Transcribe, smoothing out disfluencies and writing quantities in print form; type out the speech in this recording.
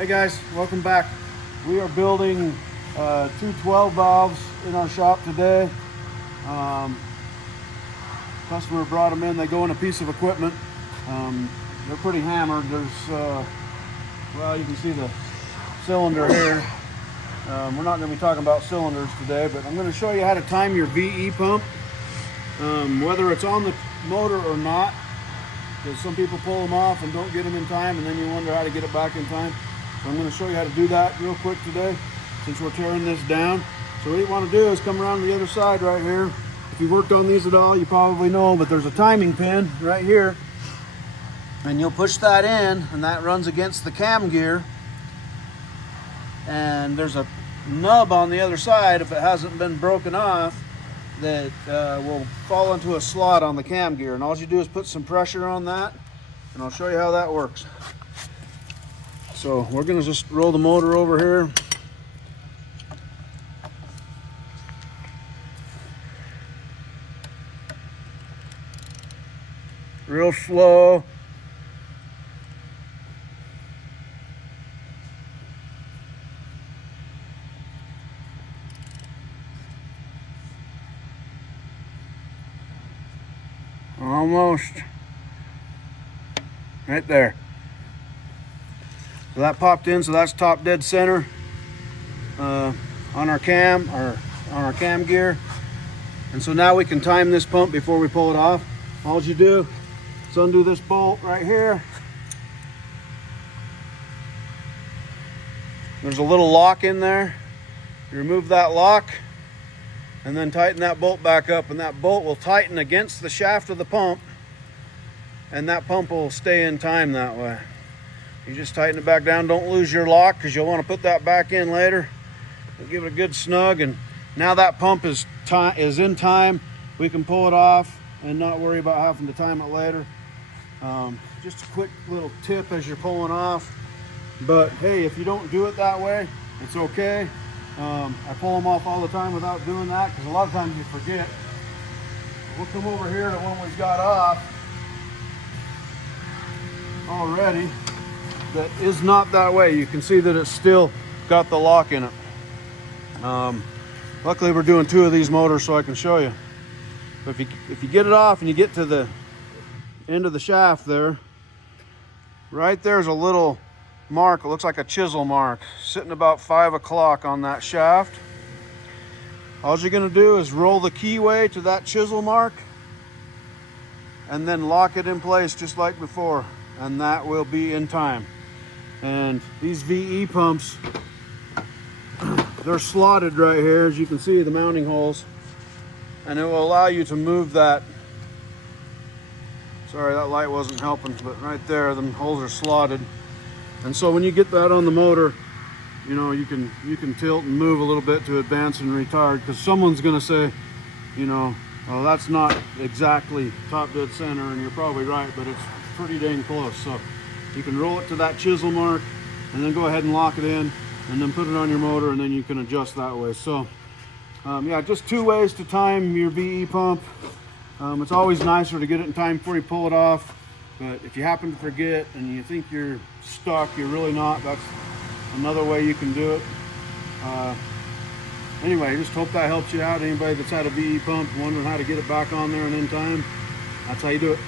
Hey guys, welcome back. We are building two 12 valves in our shop today. Customer brought them in. They go in a piece of equipment. They're pretty hammered. There's, well, you can see the cylinder here. We're not going to be talking about cylinders today, but I'm going to show you how to time your VE pump, whether it's on the motor or not, because some people pull them off and don't get them in time, and then you wonder how to get it back in time. So I'm going to show you how to do that real quick today, since we're tearing this down. So what you want to do is come around the other side right here. If you've worked on these at all, you probably know, but there's a timing pin right here, and you'll push that in, and that runs against the cam gear. And there's a nub on the other side, if it hasn't been broken off, that will fall into a slot on the cam gear. And all you do is put some pressure on that, and I'll show you how that works. So we're going to just roll the motor over here. Real slow. Almost. Right there. So that popped in, so that's top dead center on our cam, or on our cam gear. And so now we can time this pump before we pull it off. All you do is undo this bolt right here. There's a little lock in there. You remove that lock and then tighten that bolt back up, and that bolt will tighten against the shaft of the pump, and that pump will stay in time that way. You just tighten it back down. Don't lose your lock, because you'll want to put that back in later. We'll give it a good snug, and now that pump is in time. We can pull it off and not worry about having to time it later. Just a quick little tip as you're pulling off. But hey, if you don't do it that way, it's okay. I pull them off all the time without doing that, because a lot of times you forget. We'll come over here to one we've got off already that is not that way. You can see that it's still got the lock in it. Luckily we're doing two of these motors so I can show you. But if you get it off and you get to the end of the shaft there, right there's a little mark. It looks like a chisel mark sitting about 5 o'clock on that shaft. All you're going to do is roll the keyway to that chisel mark and then lock it in place just like before, and that will be in time. And these VE pumps, they're slotted right here, as you can see, the mounting holes, and it will allow you to move that. Sorry, that light wasn't helping, but right there, the holes are slotted. And so when you get that on the motor, you know, you can tilt and move a little bit to advance and retard, because someone's going to say, you know, well, that's not exactly top dead center, and you're probably right, but it's pretty dang close. So you can roll it to that chisel mark and then go ahead and lock it in, and then put it on your motor, and then you can adjust that way. So yeah, just two ways to time your VE pump. It's always nicer to get it in time before you pull it off, but if you happen to forget and you think you're stuck, you're really not. That's another way you can do it. Anyway, just hope that helps you out. Anybody that's had a VE pump wondering how to get it back on there and in time, that's how you do it.